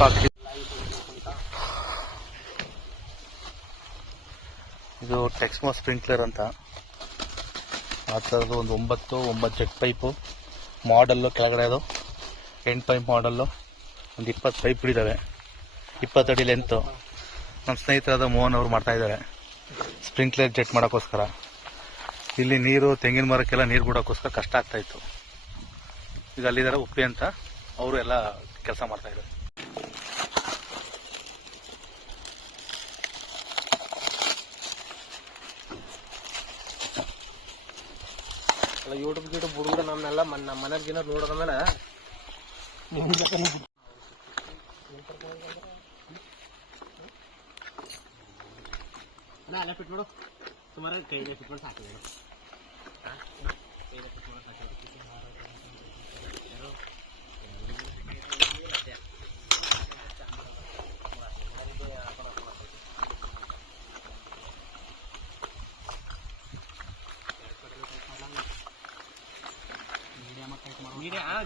Pipe ಹಾಕಿ. ಇದು Texmo sprinkler ಅಂತ, ಆ ಥರದ್ದು ಒಂದು 9 ಜೆಟ್ ಪೈಪು ಮಾಡಲ್ಲು. ಕೆಳಗಡೆ ಅದು ಎಂಡ್ ಪೈಪ್ ಮಾಡಲ್ಲು. ಒಂದು 20 ಪೈಪ್ ಹಿಡಿದಾವೆ, 20 ಅಡಿ ಲೆಂತು. ನಮ್ಮ ಸ್ನೇಹಿತರಾದ ಮೋಹನ್ ಅವರು ಮಾಡ್ತಾಯಿದ್ದಾರೆ ಸ್ಪ್ರಿಂಕ್ಲರ್ ಜೆಟ್ ಮಾಡೋಕ್ಕೋಸ್ಕರ. ಇಲ್ಲಿ ನೀರು ತೆಂಗಿನ ಮರಕ್ಕೆಲ್ಲ ನೀರು ಬಿಡೋಕ್ಕೋಸ್ಕರ ಕಷ್ಟ ಆಗ್ತಾಯಿತ್ತು. ಈಗ ಅಲ್ಲಿದ್ದಾರೆ ಉಪ್ಪಿ ಅಂತ, ಅವರು ಎಲ್ಲ ಕೆಲಸ ಮಾಡ್ತಾಯಿದ್ದಾರೆ. ಯೂಟ್ಯೂಬ್ ಹುಡುಗರು ನಮ್ಮನ್ನೆಲ್ಲ ನಮ್ಮ ಮನೆಯವ್ರಿಗಿನ್ನ ನೋಡೋದ ಮೇಲೆ ಅಲ್ಲ ಫಿಟ್ ಮಾಡು. ಸುಮಾರು ಕೈಗೆ ಫಿಟ್ ಮಾಡಿ ಸಾಕು.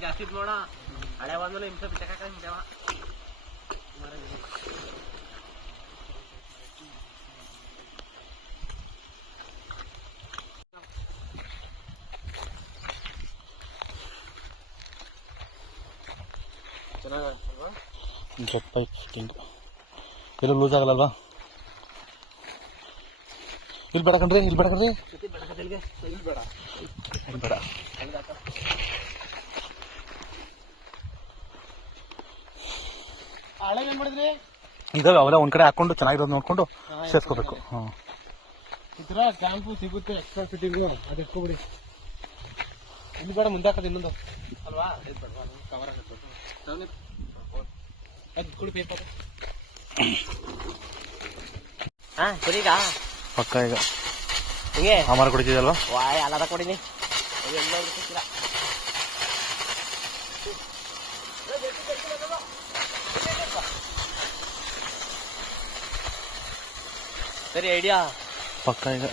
ಜಾಸ್ತಿ ನೋಡ ಹಳೆ ಬಂದ್ಮೇಲೆ ಹಿಂಸೆ ಬಿಟ್ಟಕ ಹಿಂದೇವ ಜೆಟ್ ಪೈಪ್ ಫಿಟ್ಟಿಂಗ್ ಎಲ್ಲೂ ಲೂಸ್ ಆಗಲ್ಲಲ್ವಾ? ಇಲ್ಲಿ ಬೇಡ ಕಣ್ರಿ, ಇಲ್ಲಿ ಬೇಡ ಕಣ್ರಿ, ಇಲ್ಲಿ ಬೇಡ. ಇದಾವೆ ಅವೆಲ್ಲ ಒಂದ್ ಕಡೆ ಹಾಕೊಂಡು ಚೆನ್ನಾಗಿರೋದು ನೋಡ್ಕೊಂಡು ಸೇರ್ಸ್ಕೋಬೇಕು. ಈ ತರ ಕ್ಯಾಂಪು ಸಿಗುತ್ತೆ ಎಕ್ಸ್ಟ್ರಾ ಫಿಟ್ಟಿಂಗು, ಅದು ಎತ್ಕೊಬಿಡಿ. ಇಲ್ಲಿ ಬೇಡ, ಮುಂದೆ ಹಾಕೋದು ಇನ್ನೊಂದು ಅಲ್ವಾ? ಕವರ್ ಹಾಕೋದು ಅದು ಕುಡಿ ಪೇಪರ್. ಸರಿಗಾ ಪಕ್ಕ ಈಗ ಹಿಂಗೆ ಅಮರ ಕುಡಿತಿದಲ್ವಾ? ವಾಯ್ ಅಲ್ಲದ ಕೊಡಿನಿ ಎಲ್ಲ ಗೊತ್ತಿಲ್ಲ. ಸರಿ ಐಡಿಯಾ ಪಕ್ಕ ಈಗ.